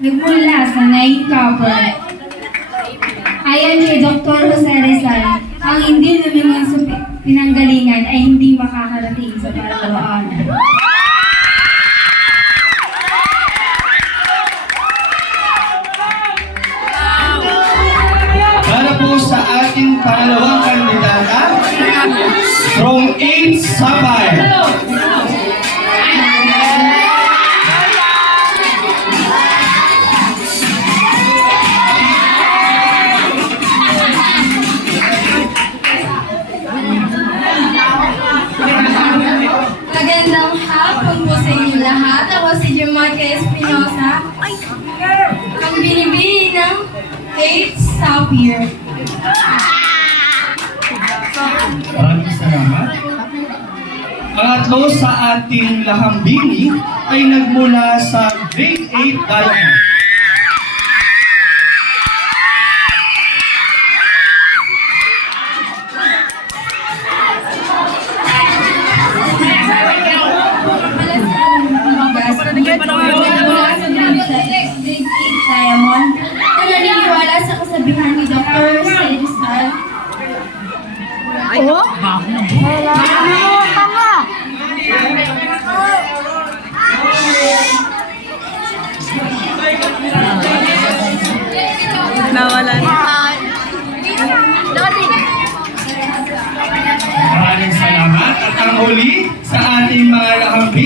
nagmula sa 9 copper. Ayon kay Dr. Jose Rizal, ang hindi lumingon sa pinanggalingan ay hindi makakarating sa paralawaan. Para po sa ating pangalawang kandidata, from 8 Sapphire. Magandang hapon po sa inyo lahat. Ako si Jamarca Espinosa, ang binibini ng 8 Sapphire. Maraming salamat. Pangatlo sa ating lahambini ay nagmula sa grade 8 Diamond. Diamond, na naniniwala sa kasabihan ni Dr. Rizal. Nawala na. Maraming salamat. At ang huli sa ating mga lahambini